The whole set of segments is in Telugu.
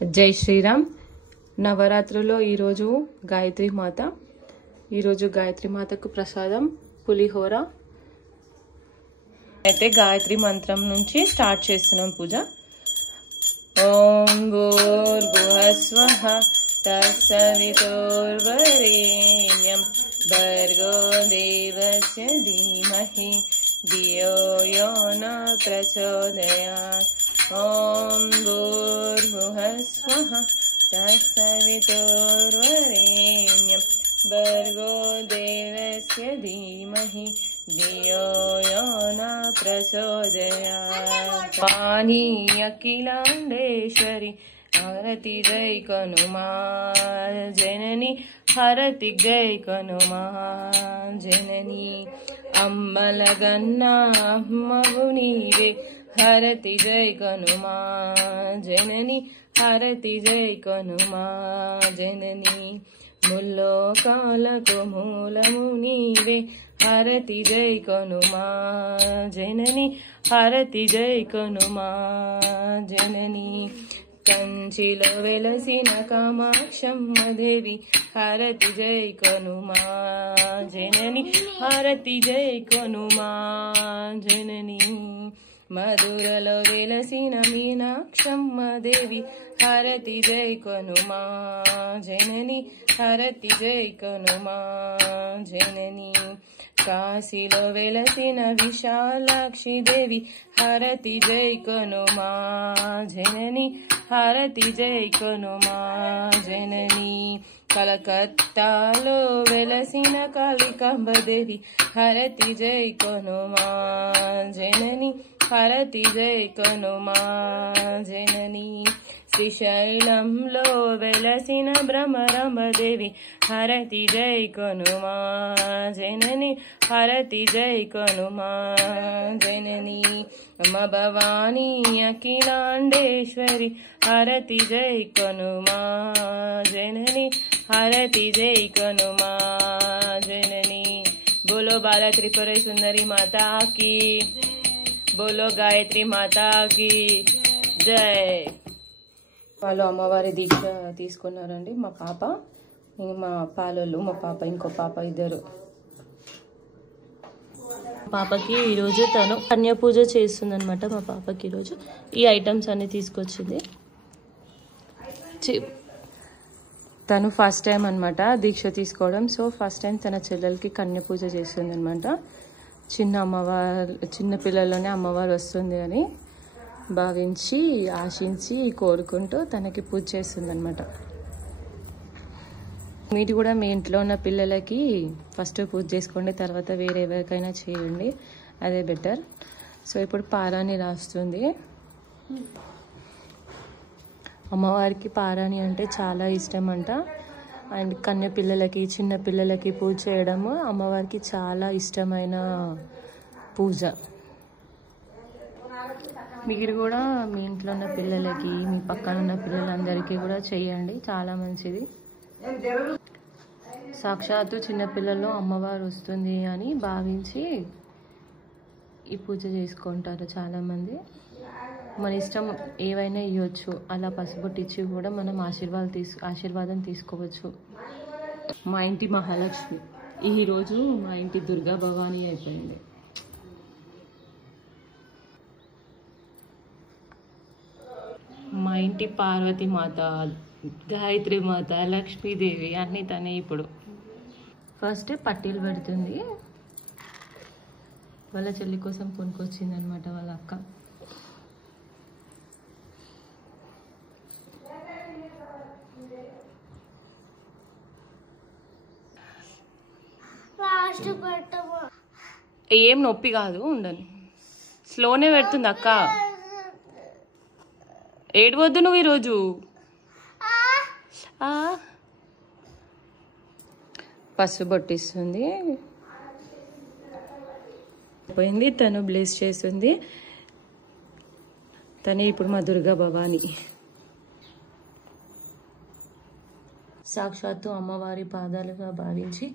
జై శ్రీరామ్. నవరాత్రుల్లో ఈరోజు గాయత్రి మాత. ఈరోజు గాయత్రి మాతకు ప్రసాదం పులిహోర. అయితే గాయత్రి మంత్రం నుంచి స్టార్ట్ చేస్తున్నాం పూజ. ఓం భూర్భువస్వః తత్సవితుర్వరేణ్యం భర్గో దేవస్య ధీమహి ధియో యో న ప్రచోదయాత్. ఓం భూర్భువస్వః తత్సవితుర్వరేణ్యం భర్గో దేవస్య ధీమహి ధియో యో న ప్రచోదయాత్. వాణి అఖిలాండేశ్వరి హరతి జై కనుమా జనని హరతి జై కనుమా జనని. అమ్మలగన్నా అమ్మవు నీవే హరతి జై కనుమా జనని హరతి జై కనుమా జనని. ముల్లోకాలకు మూలము నీవే హరతి జై కనుమా జనని హరతి జై కనుమా జనని. కంచిలో వెలసిన కామాక్షమ్మ దేవి హరతి జై కనుమా జనని హరతి జై కనుమా జనని. మధురలో వెలసిన మీనాక్షమ్మ దేవి హరతి జై కనుమా జనని హరతి జై కనుమా జనని. కాశీలో వెలసిన విశాలాక్షి దేవి హరతి జై కనుమా జనని హరతి జై కనుమా జనని. కలకత్తాలో వెలసిన కాళికాంబ దేవి హరతి జై కనుమా జనని హరతి జై కనుమా జనని. శ్రీశైలంలో వెలసిన భ్రమరమదేవి హరతి జై కనుమా జనని హరతి జై కనుమా జనని. అమ్మ భవానీ అఖిలాండేశ్వరి హరతి జై కనుమా జనని హరతి జై కనుమా జనని. బోలో బాల త్రిపుర సుందరి మాతాకి, బోలో గాయత్రి మాతాకి జై. వాళ్ళు అమ్మవారి దీక్ష తీసుకున్నారండి. మా పాప, మా పాలోళ్ళు, మా పాప, ఇంకో పాప, ఇద్దరు. పాపకి ఈరోజు తను కన్యా పూజ చేస్తుంది అనమాట. మా పాపకి ఈరోజు ఈ ఐటమ్స్ అన్ని తీసుకొచ్చింది. తను ఫస్ట్ టైం అనమాట దీక్ష తీసుకోవడం. సో ఫస్ట్ టైం తన చెల్లెలకి కన్యా పూజ చేస్తుంది అనమాట. చిన్న పిల్లల్లోనే అమ్మవారు వస్తుంది అని భావించి ఆశించి కోరుకుంటూ తనకి పూజ చేస్తుంది అనమాట. మీరు కూడా మీ ఇంట్లో ఉన్న పిల్లలకి ఫస్ట్ పూజ చేసుకోండి, తర్వాత వేరే ఎవరికైనా చేయండి, అదే బెటర్. సో ఇప్పుడు పారాణి రాస్తుంది. అమ్మవారికి పారాణి అంటే చాలా ఇష్టం అంట. అండ్ కన్య పిల్లలకి, చిన్న పిల్లలకి పూజ చేయడము అమ్మవారికి చాలా ఇష్టమైన పూజ. మీరు కూడా మీ ఇంట్లో ఉన్న పిల్లలకి, మీ పక్కన ఉన్న పిల్లలందరికీ కూడా చేయండి, చాలా మంచిది. సాక్షాత్తు చిన్నపిల్లల్లో అమ్మవారు వస్తుంది అని భావించి ఈ పూజ చేసుకుంటారు చాలామంది. మన ఇష్టం ఏవైనా ఇవ్వచ్చు, అలా పసుబొట్టు ఇచ్చి కూడా మనం ఆశీర్వాదం తీసుకోవచ్చు. మా ఇంటి మహాలక్ష్మి ఈరోజు మా ఇంటి దుర్గా భవానీ అయిపోయింది. మా ఇంటి పార్వతి మాత, గాయత్రి మాత, లక్ష్మీదేవి అన్నీ తనే. ఇప్పుడు ఫస్ట్ పట్టీలు పెడుతుంది. వాళ్ళ చెల్లి కోసం కొనుక్కొచ్చింది అనమాట వాళ్ళ అక్క. ఏం నొప్పి కాదు, ఉండని. స్లోనే పెడుతుంది అక్క. ఏడవద్దు నువ్వు ఈరోజు. పసుపు బొట్టిస్తుంది. పోయింది, తను బ్లెస్ చేస్తుంది. తనే ఇప్పుడు మా దుర్గా భవాని. సాక్షాత్తు అమ్మవారి పాదాలుగా భావించి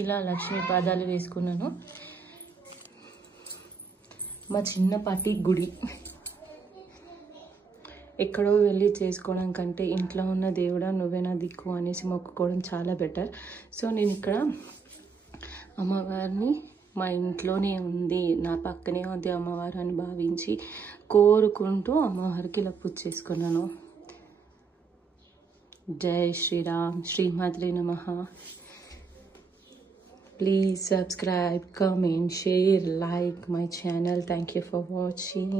ఇలా లక్ష్మీ పాదాలు వేసుకున్నాను. మా చిన్నపాటి గుడి ఎక్కడో వెళ్ళి చేసుకోవడం కంటే ఇంట్లో ఉన్న దేవుడా నువ్వే నా దిక్కు అనేసి మొక్కుకోవడం చాలా బెటర్. సో నేను ఇక్కడ అమ్మవారిని మా ఇంట్లోనే ఉంది, నా పక్కనే ఉంది అమ్మవారు అని భావించి కోరుకుంటూ అమ్మవారికి ఇలా పూజ చేసుకున్నాను. జై శ్రీరామ్. శ్రీమాత్రే నమః. Please subscribe, comment, share, like my channel. Thank you for watching.